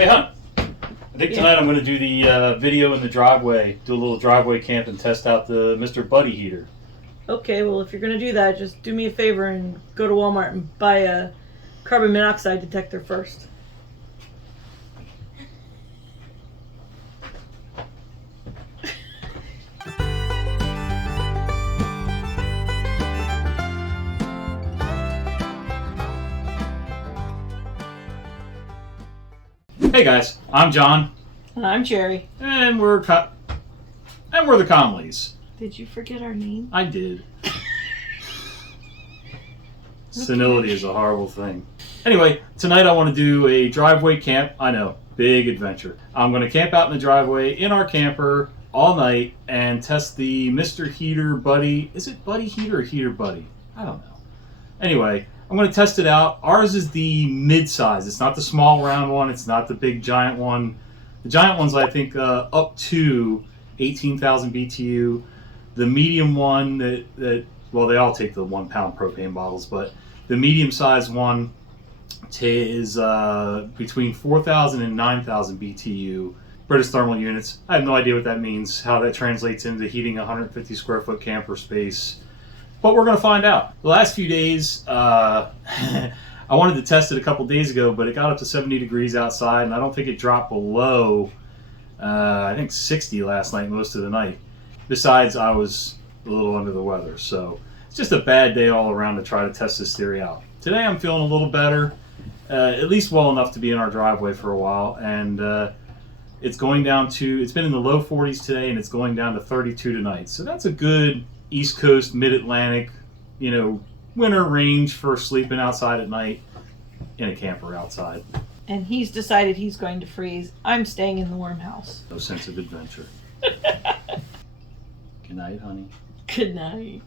Hey, hon. I think tonight I'm going to do the video in the driveway, do a little driveway camp and test out the Mr. Buddy heater. Okay, well, if you're going to do that, just do me a favor and go to Walmart and buy a carbon monoxide detector first. Hey guys, I'm John. And I'm Cherry. And we're the Conleys. Did you forget our name? I did. Senility is a horrible thing. Anyway, tonight I want to do a driveway camp. I know, big adventure. I'm going to camp out in the driveway in our camper all night and test the Mr. Heater Buddy. Is it Buddy Heater or Heater Buddy? I don't know. Anyway, I'm going to test it out. Ours is the mid-size. It's not the small round one. It's not the big giant one. The giant one's, I think, up to 18,000 BTU. The medium one well, they all take the 1 pound propane bottles, but the medium-sized one is between 4,000 and 9,000 BTU. British thermal units. I have no idea what that means, how that translates into heating a 150 square foot camper space. But we're going to find out. The last few days, I wanted to test it a couple days ago, but it got up to 70 degrees outside, and I don't think it dropped below, I think 60 last night, most of the night. Besides, I was a little under the weather, so it's just a bad day all around to try to test this theory out. Today I'm feeling a little better, at least well enough to be in our driveway for a while, and it's going down to, it's been in the low 40s today, and it's going down to 32 tonight. So that's a good East Coast, Mid-Atlantic, winter range for sleeping outside at night in a camper outside. And he's decided he's going to freeze. I'm staying in the warm house. No sense of adventure. Good night, honey. Good night.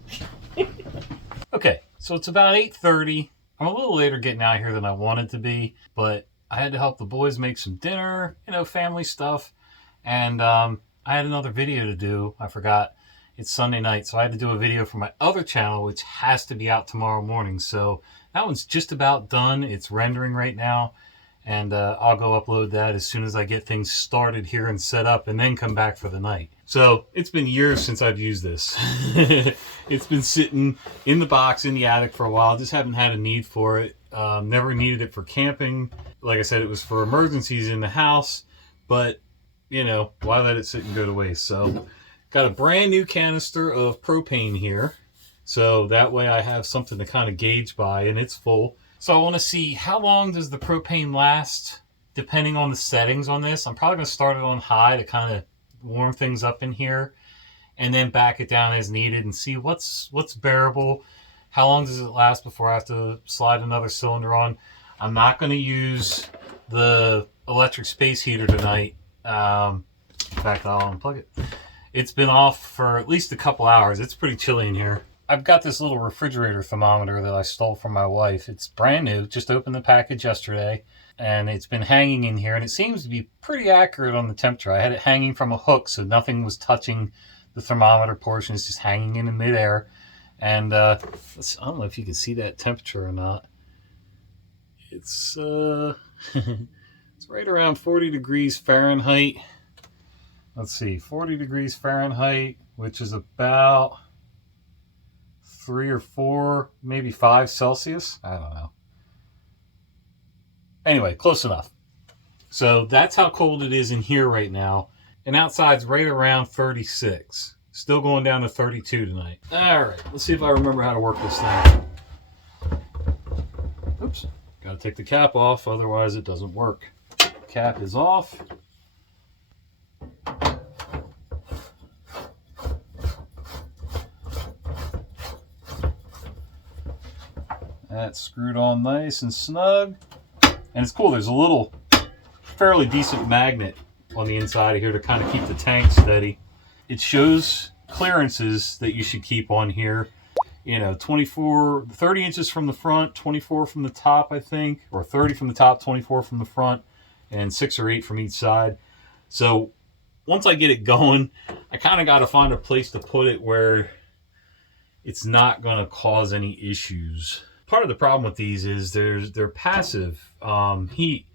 Okay, so it's about 8:30. I'm a little later getting out here than I wanted to be, but I had to help the boys make some dinner, family stuff, and I had another video to do. I forgot. It's Sunday night, so I had to do a video for my other channel, which has to be out tomorrow morning. So that one's just about done. It's rendering right now, and I'll go upload that as soon as I get things started here and set up, and then come back for the night. So it's been years since I've used this. It's been sitting in the box in the attic for a while. Just haven't had a need for it. Never needed it for camping. Like I said, it was for emergencies in the house, but why let it sit and go to waste? So got a brand new canister of propane here, so that way I have something to kind of gauge by, and it's full. So I want to see how long does the propane last depending on the settings on this. I'm probably going to start it on high to kind of warm things up in here, and then back it down as needed and see what's bearable. How long does it last before I have to slide another cylinder on? I'm not going to use the electric space heater tonight. In fact, I'll unplug it. It's been off for at least a couple hours. It's pretty chilly in here. I've got this little refrigerator thermometer that I stole from my wife. It's brand new, just opened the package yesterday, and it's been hanging in here, and it seems to be pretty accurate on the temperature. I had it hanging from a hook, so nothing was touching the thermometer portion. It's just hanging in midair. And I don't know if you can see that temperature or not. It's it's right around 40 degrees Fahrenheit. Let's see, 40 degrees Fahrenheit, which is about 3 or 4, maybe 5 Celsius. I don't know. Anyway, close enough. So that's how cold it is in here right now. And outside's right around 36. Still going down to 32 tonight. All right, let's see if I remember how to work this thing. Oops, got to take the cap off, otherwise it doesn't work. Cap is off. That's screwed on nice and snug. And it's cool, there's a little fairly decent magnet on the inside of here to kind of keep the tank steady. It shows clearances that you should keep on here. 30 inches from the front, 24 from the top, I think, or 30 from the top, 24 from the front, and 6 or 8 from each side. So once I get it going, I kind of got to find a place to put it where it's not going to cause any issues. Part of the problem with these is they're passive heat.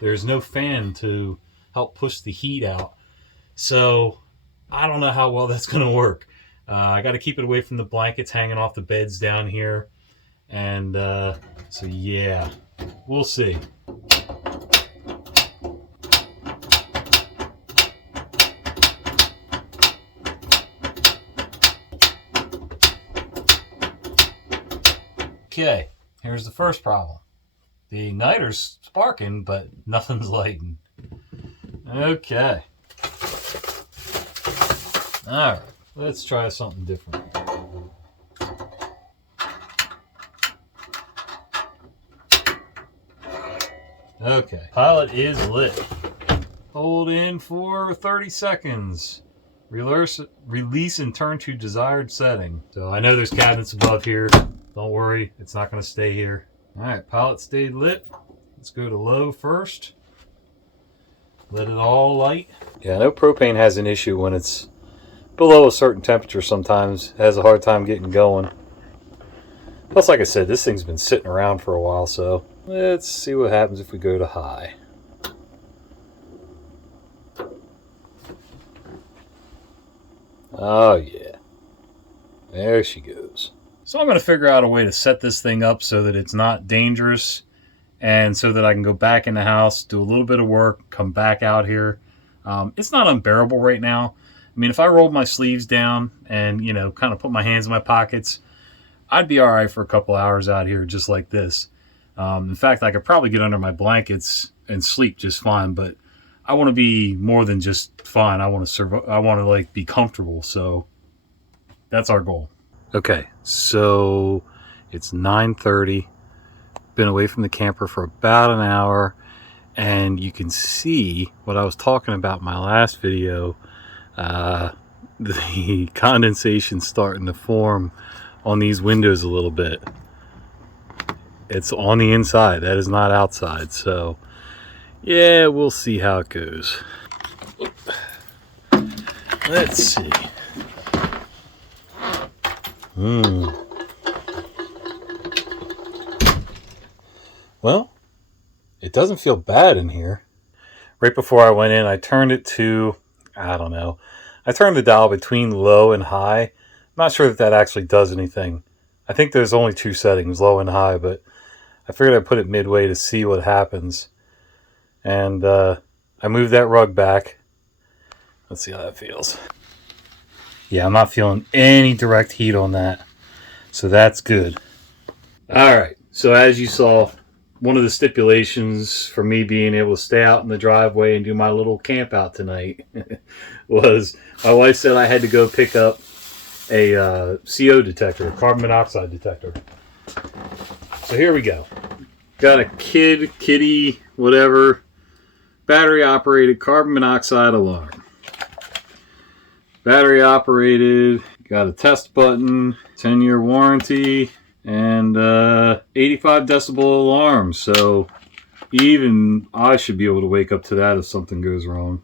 There's no fan to help push the heat out. So I don't know how well that's going to work. I got to keep it away from the blankets hanging off the beds down here. And so yeah, we'll see. Okay, here's the first problem. The igniter's sparking, but nothing's lighting. Okay. Alright, let's try something different. Okay, pilot is lit. Hold in for 30 seconds. Release and turn to desired setting. So I know there's cabinets above here. Don't worry, it's not going to stay here. Alright, pilot stayed lit. Let's go to low first. Let it all light. Yeah, I know propane has an issue when it's below a certain temperature sometimes. It has a hard time getting going. Plus, like I said, this thing's been sitting around for a while, so let's see what happens if we go to high. Oh yeah, there she goes. So I'm going to figure out a way to set this thing up so that it's not dangerous and so that I can go back in the house, do a little bit of work, come back out here. It's not unbearable right now. I mean, if I rolled my sleeves down and, you know, kind of put my hands in my pockets, I'd be all right for a couple hours out here just like this. In fact, I could probably get under my blankets and sleep just fine, but I want to be more than just fine. I want to survive. I want to like be comfortable. So that's our goal. Okay, so it's 9:30. Been away from the camper for about an hour, and you can see what I was talking about in my last video. The condensation starting to form on these windows a little bit. It's on the inside. That is not outside. So yeah, we'll see how it goes. Let's see. Well, it doesn't feel bad in here. Right before I went in, I turned it to, I don't know. I turned the dial between low and high. I'm not sure that actually does anything. I think there's only two settings, low and high, but I figured I'd put it midway to see what happens. And I moved that rug back. Let's see how that feels. Yeah, I'm not feeling any direct heat on that. So that's good. Alright, so as you saw, one of the stipulations for me being able to stay out in the driveway and do my little camp out tonight was my wife said I had to go pick up a CO detector, a carbon monoxide detector. So here we go. Got a kitty, whatever, battery operated carbon monoxide alarm. Battery operated, got a test button, 10-year warranty, and 85 decibel alarm. So even I should be able to wake up to that if something goes wrong.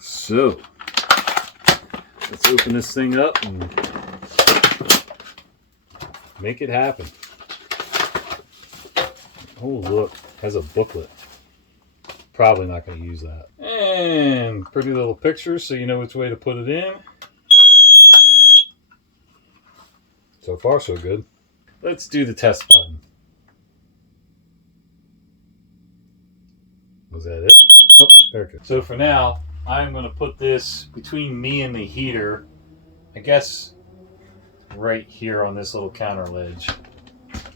So let's open this thing up and make it happen. Oh look, has a booklet. Probably not going to use that. And pretty little picture so you know which way to put it in. So far so good. Let's do the test button. Was that it? Oh, there it goes. So for now, I'm going to put this between me and the heater. I guess right here on this little counter ledge.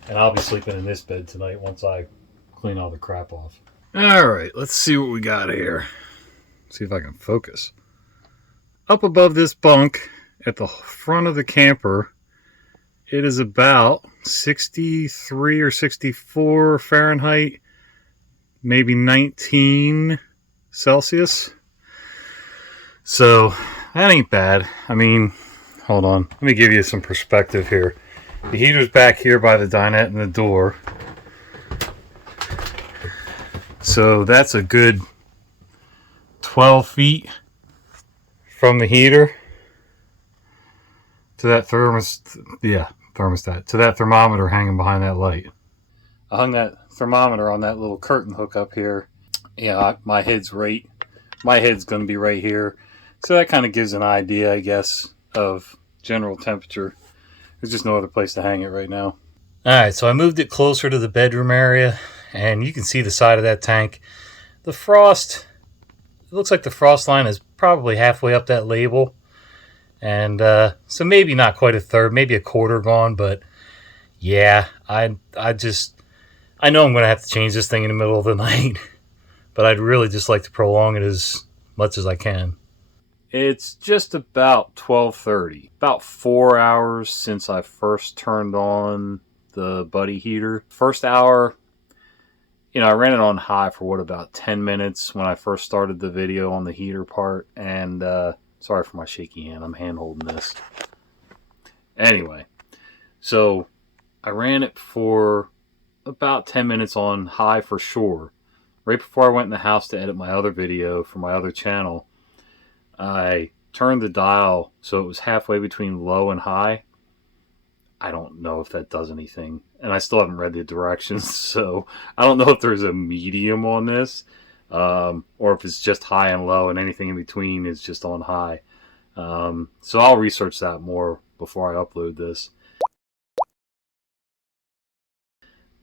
And I'll be sleeping in this bed tonight once I clean all the crap off. Alright, let's see what we got here. See if I can focus. Up above this bunk at the front of the camper, it is about 63 or 64 Fahrenheit, maybe 19 Celsius. So that ain't bad. I mean, hold on. Let me give you some perspective here. The heater's back here by the dinette and the door. So that's a good 12 feet from the heater to that thermostat, to that thermometer hanging behind that light. I hung that thermometer on that little curtain hook up here. Yeah, my head's going to be right here. So that kind of gives an idea, I guess, of general temperature. There's just no other place to hang it right now. Alright, so I moved it closer to the bedroom area, and you can see the side of that tank. The frost, it looks like the frost line is probably halfway up that label. And so maybe not quite a third, maybe a quarter gone, but yeah, I know I'm going to have to change this thing in the middle of the night, but I'd really just like to prolong it as much as I can. It's just about 12:30, about 4 hours since I first turned on the buddy heater. First hour, I ran it on high for about 10 minutes when I first started the video on the heater part, and sorry for my shaky hand, I'm hand holding this. Anyway, so I ran it for about 10 minutes on high for sure. Right before I went in the house to edit my other video for my other channel, I turned the dial so it was halfway between low and high. I don't know if that does anything. And I still haven't read the directions, so I don't know if there's a medium on this, or if it's just high and low and anything in between is just on high. So I'll research that more before I upload this.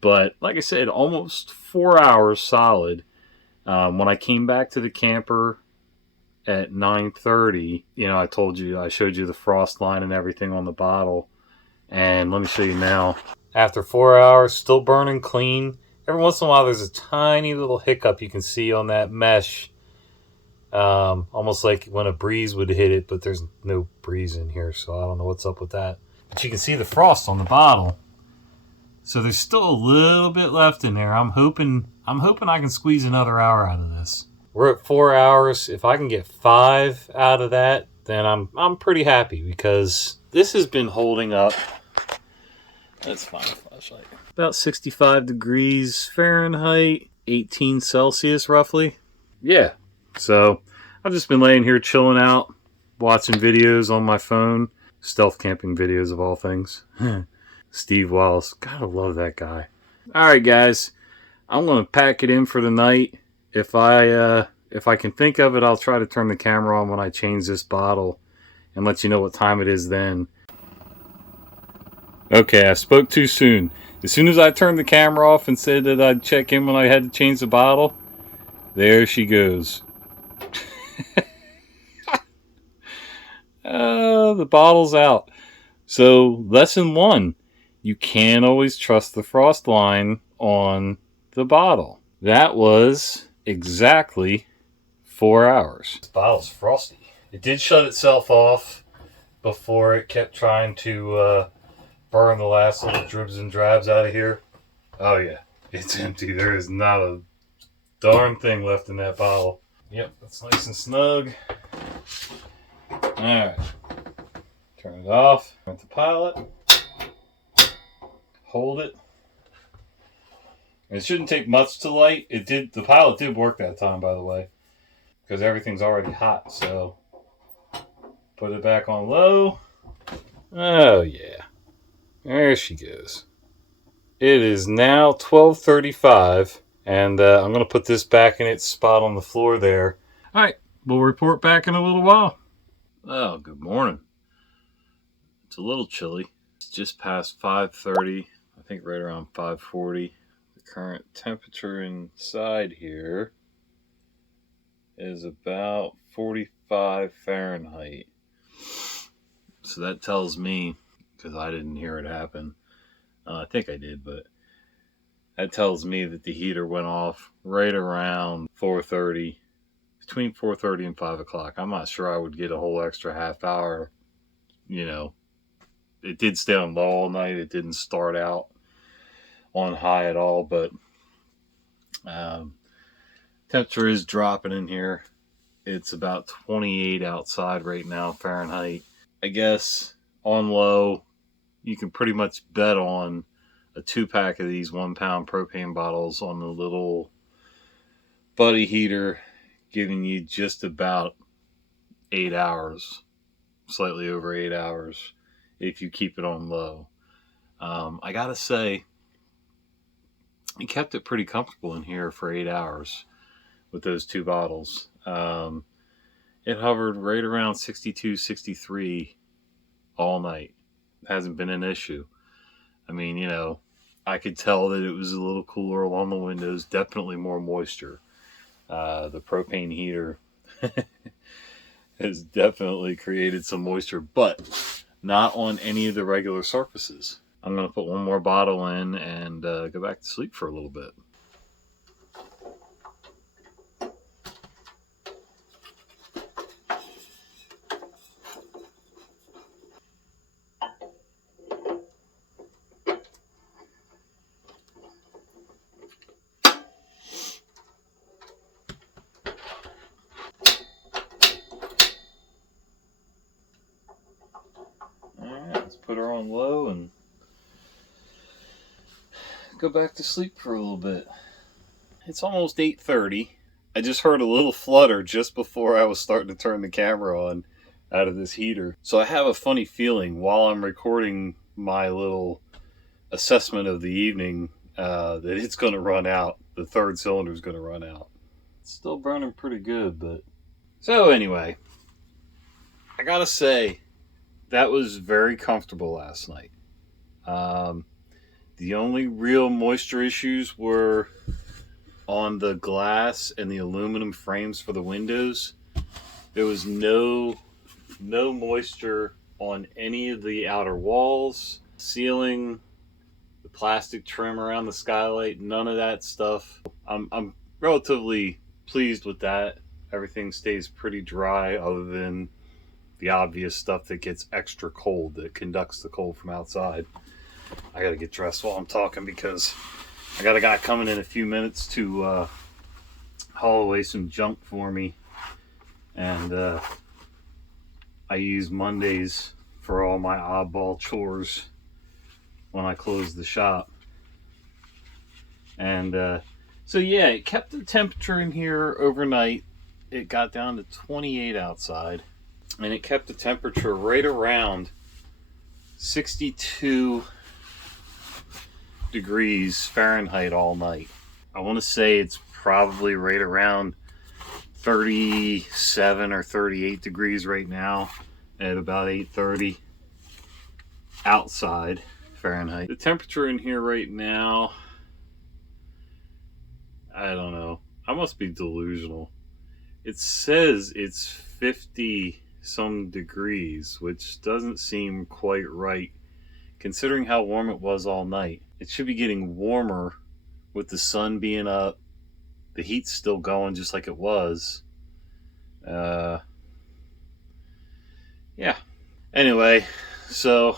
But like I said, almost 4 hours solid. When I came back to the camper at 9:30, I showed you the frost line and everything on the bottle. And let me show you now. After 4 hours, still burning clean. Every once in a while, there's a tiny little hiccup you can see on that mesh. Almost like when a breeze would hit it, but there's no breeze in here, so I don't know what's up with that. But you can see the frost on the bottle. So there's still a little bit left in there. I'm hoping I can squeeze another hour out of this. We're at 4 hours. If I can get 5 out of that, then I'm pretty happy, because this has been holding up. Let's find a flashlight. About 65 degrees Fahrenheit, 18 Celsius roughly. Yeah. So I've just been laying here chilling out, watching videos on my phone. Stealth camping videos of all things. Steve Wallace. Gotta love that guy. Alright guys, I'm going to pack it in for the night. If I can think of it, I'll try to turn the camera on when I change this bottle and let you know what time it is then. Okay, I spoke too soon. As soon as I turned the camera off and said that I'd check in when I had to change the bottle, there she goes. The bottle's out. So, lesson 1. You can't always trust the frost line on the bottle. That was exactly 4 hours. This bottle's frosty. It did shut itself off before it kept trying to burn the last little dribs and drabs out of here. Oh yeah, it's empty. There is not a darn thing left in that bottle. Yep, that's nice and snug. Alright. Turn it off. Turn the pilot. Hold it. It shouldn't take much to light. The pilot did work that time, by the way, because everything's already hot. So put it back on low. Oh yeah. There she goes. It is now 12:35, and I'm going to put this back in its spot on the floor there. All right, we'll report back in a little while. Oh, good morning. It's a little chilly. It's just past 5:30, I think right around 5:40. The current temperature inside here is about 45 Fahrenheit. So that tells me, because I didn't hear it happen. I think I did, but that tells me that the heater went off right around 4:30, between 4:30 and 5 o'clock. I'm not sure I would get a whole extra half hour. It did stay on low all night. It didn't start out on high at all, but temperature is dropping in here. It's about 28 outside right now, Fahrenheit. I guess on low, you can pretty much bet on a 2-pack of these 1-pound propane bottles on the little buddy heater, giving you just about 8 hours, slightly over 8 hours, if you keep it on low. I gotta say, It kept it pretty comfortable in here for 8 hours with those two bottles. It hovered right around 62, 63 all night. Hasn't been an issue. I mean, I could tell that it was a little cooler along the windows, definitely more moisture. The propane heater has definitely created some moisture, but not on any of the regular surfaces. I'm going to put one more bottle in and go back to sleep for a little bit. Alright, let's put her on low and go back to sleep for a little bit. It's almost 8:30. I just heard a little flutter just before I was starting to turn the camera on out of this heater. So I have a funny feeling while I'm recording my little assessment of the evening that it's going to run out. The third cylinder is going to run out. It's still burning pretty good, but... So anyway, I gotta say, that was very comfortable last night. The only real moisture issues were on the glass and the aluminum frames for the windows. There was no moisture on any of the outer walls, ceiling, the plastic trim around the skylight, none of that stuff. I'm relatively pleased with that. Everything stays pretty dry other than the obvious stuff that gets extra cold, that conducts the cold from outside. I gotta get dressed while I'm talking because I got a guy coming in a few minutes to haul away some junk for me. And I use Mondays for all my oddball chores when I close the shop. And so yeah, it kept the temperature in here overnight. It got down to 28 outside. And it kept the temperature right around 62 degrees Fahrenheit all night. I want to say it's probably right around 37 or 38 degrees right now at about 8:30 outside Fahrenheit. The temperature in here right now, I don't know. I must be delusional. It says it's 50 some degrees, which doesn't seem quite right considering how warm it was all night. It should be getting warmer with the sun being up. The heat's still going just like it was. Yeah. Anyway, so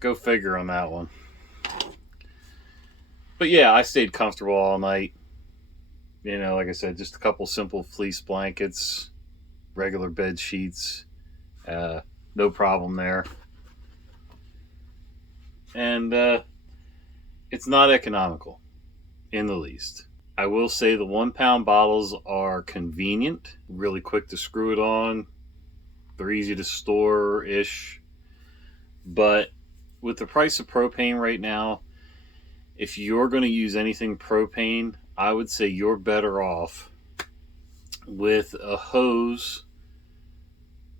go figure on that one. But yeah, I stayed comfortable all night. Like I said, just a couple simple fleece blankets, regular bed sheets. No problem there. And it's not economical in the least. I will say the 1 pound bottles are convenient, really quick to screw it on. They're easy to store-ish. But with the price of propane right now, if you're going to use anything propane, I would say you're better off with a hose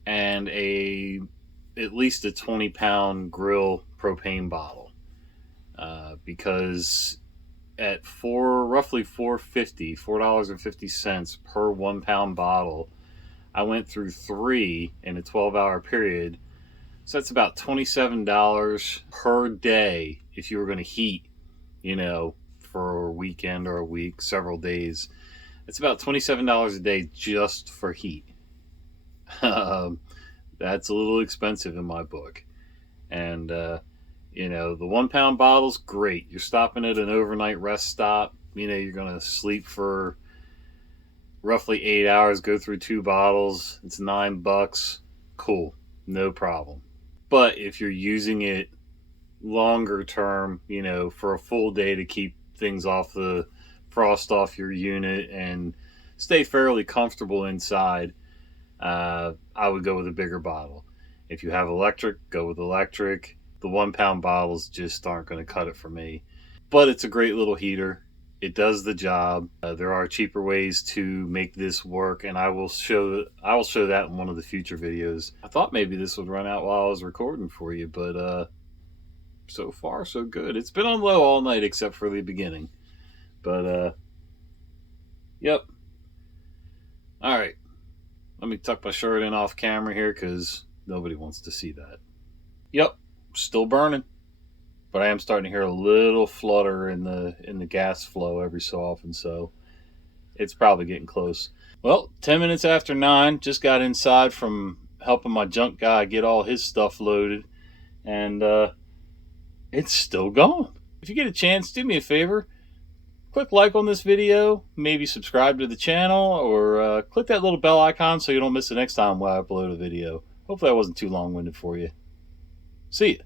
and at least a 20-pound grill propane bottle. Because at roughly $4.50 per 1 pound bottle, I went through 3 in a 12-hour period. So that's about $27 per day if you were going to heat, for a weekend or a week, several days. It's about $27 a day just for heat. That's a little expensive in my book. And, the 1 pound bottle's great. You're stopping at an overnight rest stop. You're going to sleep for roughly 8 hours, go through 2 bottles. It's $9. Cool. No problem. But if you're using it longer term, for a full day to keep things off the frost off your unit and stay fairly comfortable inside, I would go with a bigger bottle. If you have electric, go with electric. The 1 pound bottles just aren't going to cut it for me. but it's a great little heater. It does the job. There are cheaper ways to make this work, and I will show that in one of the future videos. I thought maybe this would run out while I was recording for you, but so far so good. It's been on low all night except for the beginning. But yep. All right. Let me tuck my shirt in off camera here because nobody wants to see that. Yep, still burning. But I am starting to hear a little flutter in the gas flow every so often, so it's probably getting close. Well, 10 minutes after 9, just got inside from helping my junk guy get all his stuff loaded, and it's still going. If you get a chance, do me a favor. Click like on this video, maybe subscribe to the channel, or click that little bell icon so you don't miss the next time when I upload a video. Hopefully I wasn't too long-winded for you. See ya.